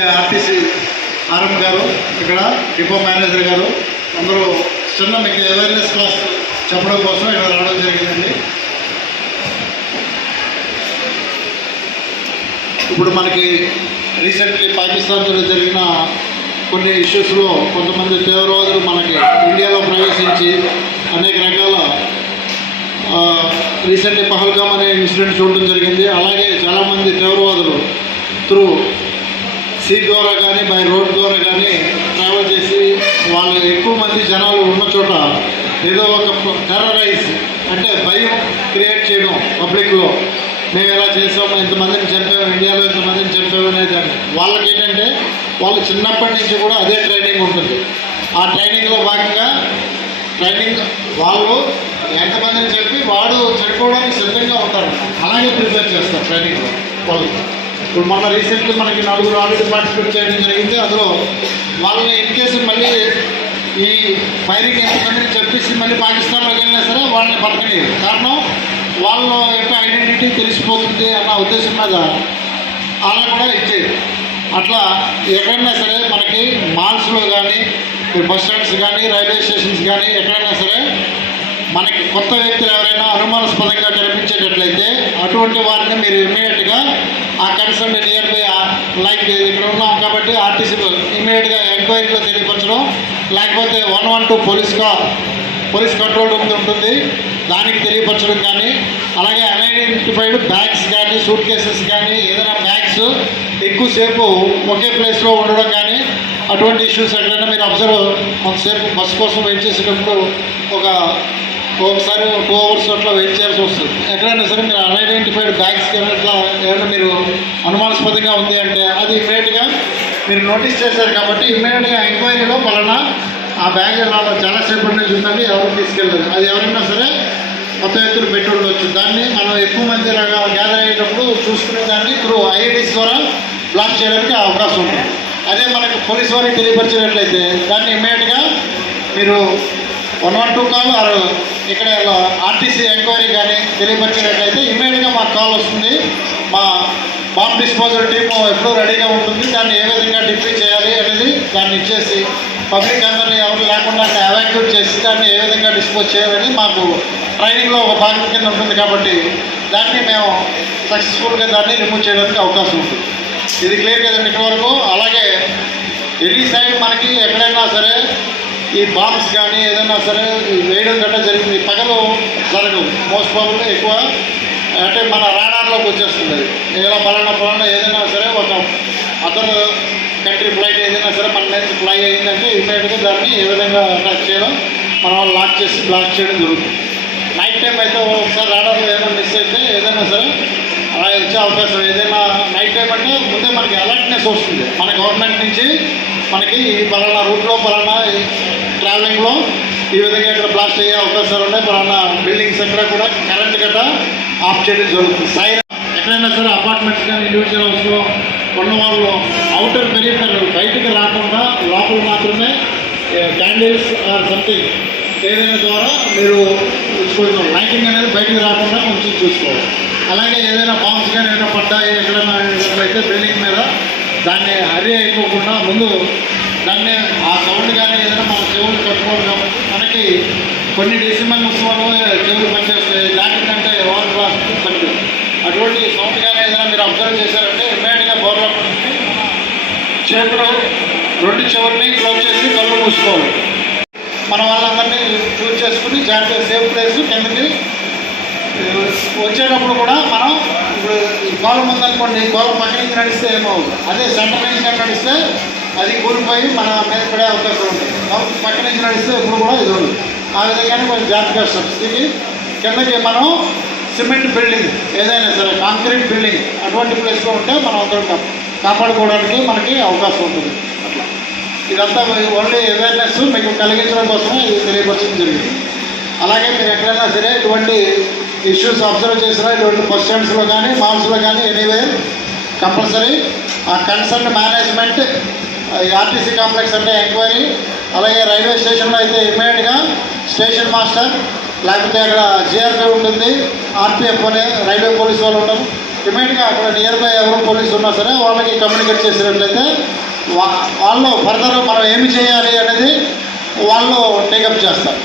RTC RM గారు ఇక్కడ depot manager గారు అందరూ చిన్న మీకు అవేర్నెస్ క్లాస్ చెప్పడం కోసం ఇక్కడ రావడం జరిగిందండి. ఇప్పుడు మనకి రీసెంట్లీ పాకిస్తాన్తో జరిగిన కొన్ని ఇష్యూస్లో కొంతమంది తీవ్రవాదులు మనకి ఇండియాలో ప్రవేశించి అనేక రకాల రీసెంట్లీ పహల్గామ్ అనే ఇన్సిడెంట్ చూడడం జరిగింది. అలాగే చాలామంది తీవ్రవాదులు త్రూ సీ ద్వారా కానీ బై రోడ్ ద్వారా కానీ ట్రావెల్ చేసి వాళ్ళు ఎక్కువ మంది జనాలు ఉన్న చోట ఏదో ఒక టెర్రరైజ్ అంటే భయం క్రియేట్ చేయడం పబ్లిక్లో మేము ఎలా చేసాము ఇంతమందిని చంపాము ఇండియాలో ఇంతమందిని చంపాము అనేది అని. వాళ్ళకి ఏంటంటే వాళ్ళు చిన్నప్పటి నుంచి కూడా అదే ట్రైనింగ్ ఉంటుంది. ఆ ట్రైనింగ్లో భాగంగా ట్రైనింగ్ వాళ్ళు ఎంతమందిని చెప్పి వాడు చనిపోవడానికి సిద్ధంగా ఉంటారు. అలాగే ప్రిపేర్ చేస్తారు ట్రైనింగ్లో వాళ్ళు. ఇప్పుడు మొన్న రీసెంట్లీ మనకి నలుగురు ఆల్రెడీ పార్టిసిపేట్ చేయడం జరిగింది. అందులో వాళ్ళని ఇన్ మళ్ళీ ఈ ఫైరింగ్ ఎంతమందిని చెప్పేసి మళ్ళీ పాకిస్తాన్లోకి వెళ్ళినా సరే వాళ్ళని బతకలేదు కారణం వాళ్ళ యొక్క ఐడెంటిటీ తెలిసిపోతుంది అన్న ఉద్దేశం మీద అలా కూడా ఇచ్చేది అట్లా ఎక్కడైనా సరే మనకి మాల్స్లో కానీ బస్ స్టాండ్స్ కానీ రైల్వే స్టేషన్స్ కానీ ఎక్కడైనా సరే మనకి కొత్త వ్యక్తులు ఎవరైనా అనుమానాస్పదంగా కనిపించేటట్లయితే అటువంటి వారిని మీరు ఇమీడియట్గా ఆ కన్సర్న్ నియర్ బై లైక్ ఇక్కడ ఉన్నాం కాబట్టి ఆర్టీసీ ఇమీడియట్గా ఎంక్వైరీలో తెలియపరచడం లేకపోతే వన్ వన్ టూ పోలీస్గా పోలీస్ కంట్రోల్ రూమ్ ఉంటుంది. దానికి తెలియపరచడం కానీ అలాగే అన్ఐడెంటిఫైడ్ బ్యాగ్స్ కానీ సూట్ కేసెస్ కానీ ఏదైనా బ్యాగ్స్ ఎక్కువసేపు ఒకే ప్లేస్లో ఉండడం కానీ అటువంటి ఇష్యూస్ ఎక్కడైనా మీరు అబ్జర్వ్ కొంతసేపు బస్ కోసం వెయిట్ చేసేటప్పుడు ఒక ఒకసారి టూ అవర్స్ అట్లా వెయిట్ చేయాల్సి వస్తుంది. ఎక్కడైనా సరే మీరు అన్ఐడెంటిఫైడ్ బ్యాగ్స్ కానీ ఏమైనా మీరు అనుమానాస్పదంగా ఉంది అంటే అది ఇమీడియట్గా మీరు నోటీస్ చేశారు కాబట్టి ఇమీడియట్గా ఎంక్వైరీలో పలానా ఆ బ్యాగ్ ఇలా చాలాసేపటి నుంచి ఉందండి ఎవరు తీసుకెళ్ళలేదు అది ఎవరైనా సరే కొత్త వ్యక్తులు పెట్టి ఉండొచ్చు. దాన్ని మనం ఎక్కువ మంది గ్యాదర్ అయ్యేటప్పుడు చూసుకునే దాన్ని త్రూ ఐఐటీస్ ద్వారా బ్లాక్ చేయడానికి అవకాశం ఉంటుంది అదే మనకు పోలీస్ వారికి తెలియపరిచినట్లయితే దాన్ని ఇమ్మీడియట్గా మీరు one one two call or ఇక్కడ ఆర్టీసీ ఎంక్వైరీ కానీ తెలియపరిచినట్లయితే ఇమ్మీడియట్గా మాకు కాల్ వస్తుంది. మా బాంబ్ డిస్పోజల్ టీమ్ ఎప్పుడూ రెడీగా ఉంటుంది. దాన్ని ఏ విధంగా డిఫీ చేయాలి అనేది దాన్ని ఇచ్చేసి పబ్లిక్ అందరినీ ఎవరు లేకుండా ఎవాక్యూట్ చేసి దాన్ని ఏ విధంగా డిస్పోజ్ చేయాలని మాకు ట్రైనింగ్లో ఒక భాగం కింద ఉంటుంది కాబట్టి దాన్ని మేము సక్సెస్ఫుల్గా దాన్ని రిమూవ్ చేయడానికి అవకాశం ఉంటుంది ఇది క్లియర్ కదండి ఇప్పటివరకు. అలాగే ఎనీ సైడ్ మనకి ఎక్కడైనా సరే ఈ బాంబ్స్ కానీ ఏదైనా సరే వేయడం గట్రా జరిగింది. పగలు జరగవు మోస్ట్ ప్రాబ్లమ్ ఎక్కువ అంటే మన రాడార్లోకి వచ్చేస్తుంది ఏదైనా పలానా పలానా ఏదైనా సరే ఒక అదర్ కంట్రీ ఫ్లైట్ ఏదైనా సరే మన నుంచి ఫ్లై అయిందంటే ఇమీడియట్గా దాన్ని ఏ విధంగా అటాక్ చేయడం మనం లాక్ చేసి బ్లాక్ చేయడం జరుగుతుంది. నైట్ టైం అయితే ఒకసారి రాడార్లో ఏదైనా మిస్ అయితే ఏదైనా సరే అలా వచ్చే అవకాశం ఏదైనా నైట్ టైం అంటే ముందే మనకి అలర్ట్నెస్ వస్తుంది. మన గవర్నమెంట్ నుంచి మనకి ఈ పలానా రూట్లో పలానా ట్రావెలింగ్లో ఈ విధంగా ఇక్కడ బ్లాస్ట్ అయ్యే అవకాశాలు ఉన్నాయి. పలానా బిల్డింగ్స్ అక్కడ కూడా కరెంట్ గట్ట ఆఫ్ చేయడం జరుగుతుంది. సైన్ ఎక్కడైనా సరే అపార్ట్మెంట్స్ కానీ ఇండివిజువల్ హౌస్లో ఉన్న వాళ్ళు అవుటర్ పెరిగిపోయారు బయటికి రాకుండా లోపల మాత్రమే క్యాండిల్స్ ఆర్ సంథింగ్ ఏదైనా ద్వారా మీరు చూసుకోవచ్చు లైటింగ్ అనేది బయటికి రాకుండా కొంచెం చూసుకోవాలి అలాగే ఏదైనా బాంబ్స్ కానీ ఏదైనా పడ్డాయి ఎక్కడైనా అయితే బిల్డింగ్ మీద దాన్ని హరి అయిపోకుండా ముందు దాన్ని ఆ సౌండ్ కానీ ఏదైనా మన చెవులు కట్టుకోవాలి కాబట్టి మనకి కొన్ని డెసిమల్ వల్ల చెవులు పనిచేస్తాయి జాకెట్ అంటే ఓవర్ క్లాస్ పని అటువంటి సౌండ్ కానీ ఏదైనా చేశారంటే ఇమ్మీడియట్గా బోర్లో చేతులు రెండు చివరిని క్లోజ్ చేసి కళ్ళు మూసుకోవాలి. మన వాళ్ళందరినీ చూస్ చేసుకుని జాగ్రత్త సేఫ్ ప్లేస్ కిందకి వచ్చేటప్పుడు కూడా మనం ఇప్పుడు ఈ గోళం ఉందనుకోండి ఈ గోళం పక్క నుంచి నడిస్తే ఏమవుతుంది? అదే సెంటర్ నుంచి నడిస్తే అది కూలిపోయి మన మీద పడే అవకాశం ఉంటుంది. కాబట్టి పక్క నుంచి నడిస్తే ఇప్పుడు కూడా ఇది ఉండదు. ఆ విధంగానే కొంచెం జాగ్రత్తగా స్టెప్స్ దిగి కిందకి మనం సిమెంట్ బిల్డింగ్ ఏదైనా సరే కాంక్రీట్ బిల్డింగ్ అటువంటి ప్లేస్లో ఉంటే మనం అక్కడ కాపాడుకోవడానికి మనకి అవకాశం ఉంటుంది. అట్లా. ఇదంతా ఓన్లీ అవేర్నెస్ మీకు కలిగించడం కోసమే ఇది తెలియపరచడం జరిగింది. అలాగే మీరు ఎక్కడైనా సరే ఇటువంటి ఇష్యూస్ అబ్జర్వ్ చేసినా ఇటువంటి బస్ స్టాండ్స్లో కానీ మాల్స్లో కానీ ఎనీవేర్ కంపల్సరీ ఆ కన్సర్న్ మేనేజ్మెంట్ ఆర్టీసీ కాంప్లెక్స్ అంటే ఎంక్వైరీ అలాగే రైల్వే స్టేషన్లో అయితే ఇమ్మీడియట్గా స్టేషన్ మాస్టర్ లేకపోతే అక్కడ జిఆర్పీ ఉంటుంది ఆర్పిఎఫ్ అనే రైల్వే పోలీస్ వాళ్ళు ఉంటారు ఇమీడియట్గా అక్కడ నియర్ బై ఎవరు పోలీసు ఉన్నా సరే వాళ్ళకి కమ్యూనికేట్ చేసినట్లయితే వా- వాళ్ళు ఫర్దర్ మనం ఏమి చేయాలి అనేది వాళ్ళు టేకప్ చేస్తారు.